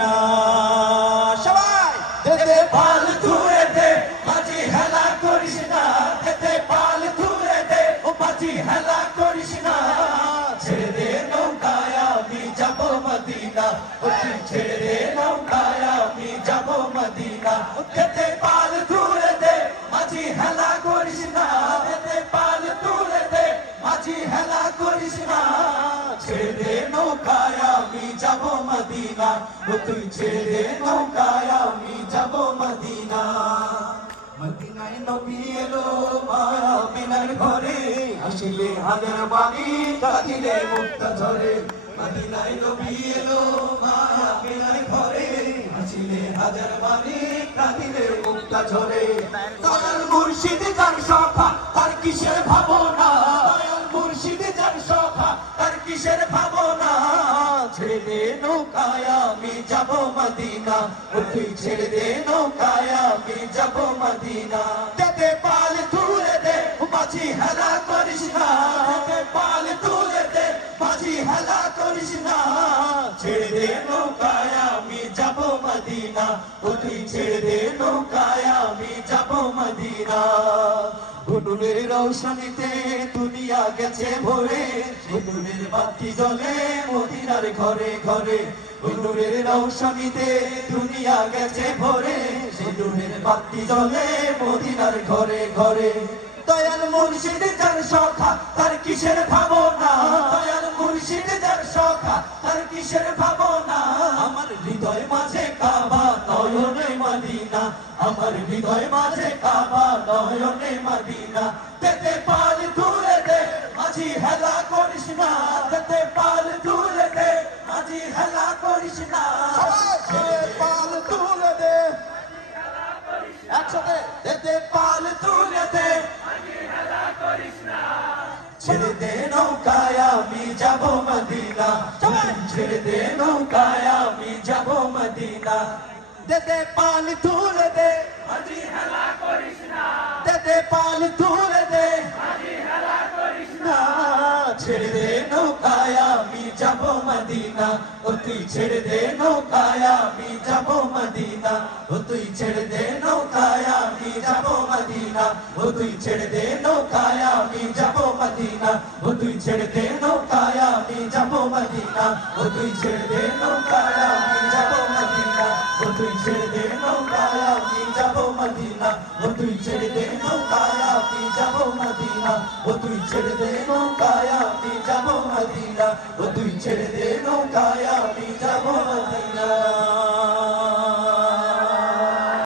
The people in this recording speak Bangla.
মদিনা সবাই যেতে পাল তুলে দে মাঝি হেলা করিস না যেতে পাল তুলে দে ও মাঝি হেলা করিস না ছেড়ে দে নৌকায় আমি যাব মদিনা ও তুই ছেড়ে দে নৌকায় আমি যাব মদিনা যেতে পাল তুলে দে মাঝি হেলা করিস না যেতে পাল তুলে দে মাঝি হেলা করিস না ছেড়ে দে নৌকায় আমি যাব মদিনা ও তুই ছেড়ে দে নৌকায় আমি যাব মদিনা মদিনায় নবী এলো মায়া বিনার ঘরে আসিলে হাজার বাণী কাঁদিলে মুক্তা ঝরে মদিনায় নবী এলো মায়া বিনার ঘরে আসিলে হাজার বাণী কাঁদিলে মুক্তা ঝরে দয়াল মুর্শিদ যার সখা তার কিসের ভাবনা দয়াল মুর্শিদ যার সখা তার কিসের ভাবনা ছেড়ে দে নৌকায় আমি যাব মদিনা ও তুই ছেড়ে দে নৌকায় আমি যাব মদিনা যেতে পাল তুলে দে মাঝি হেলা করিস না যেতে পাল তুলে দে মাঝি হেলা করিস না ছেড়ে দে নৌকায় আমি যাব মদিনা ও তুই ছেড়ে দে নৌকায় আমি যাব মদিনা হুজুরের রৌশনীতে দুনিয়া গেছে ভরে হুজুরের বাতি জ্বলে মদিনার ঘরে ঘরে হুজুরের রৌশনীতে দুনিয়া গেছে ভরে হুজুরের বাতি জ্বলে মদিনার ঘরে ঘরে দয়াল মুর্শিদ যার সখা তার কিসের ভাবনা দয়াল মুর্শিদ যার সখা তার কিসের ভাবনা আমার হৃদয় মাঝে কাবা নয়নে মদিনা আমার হৃদয় মাঝে কাবা নয়নে মদিনা যেতে পাল তুলে দে মাঝি হেলা করিস না যেতে পাল তুলে দে মাঝি হেলা করিস না পাল তুলে দে একসাথে যেতে পাল তুলে দে ছেড়ে দে নৌকায় আমি যাব মদিনা ছেড়ে দে নৌকায় আমি যাব মদিনা যেতে পাল তুলে দে মাঝি হেলা করিস না যেতে পাল তুলে দে মাঝি হেলা করিস না ছেড়ে দে নৌকায় আমি যাব মদিনা ও তুই ছেড়ে দে নৌকায় আমি যাব মদিনা ও তুই ছেড়ে দে নৌকায় আমি যাব মদিনা ও তুই ছেড়ে দে নৌকায় আমি যাব মদিনা ও তুই ছেড়ে দে নৌকায় আমি যাব মদিনা ও তুই ছেড়ে দে নৌকায় আমি যাব মদিনা ও তুই ছেড়ে দে নৌকায় আমি যাব মদিনা ও তুই ছেড়ে দে নৌকায় আমি যাব মদিনা ও তুই ছেড়ে দে নৌকায় আমি যাব মদিনা ও তুই ছেড়ে দে নৌকায় আমি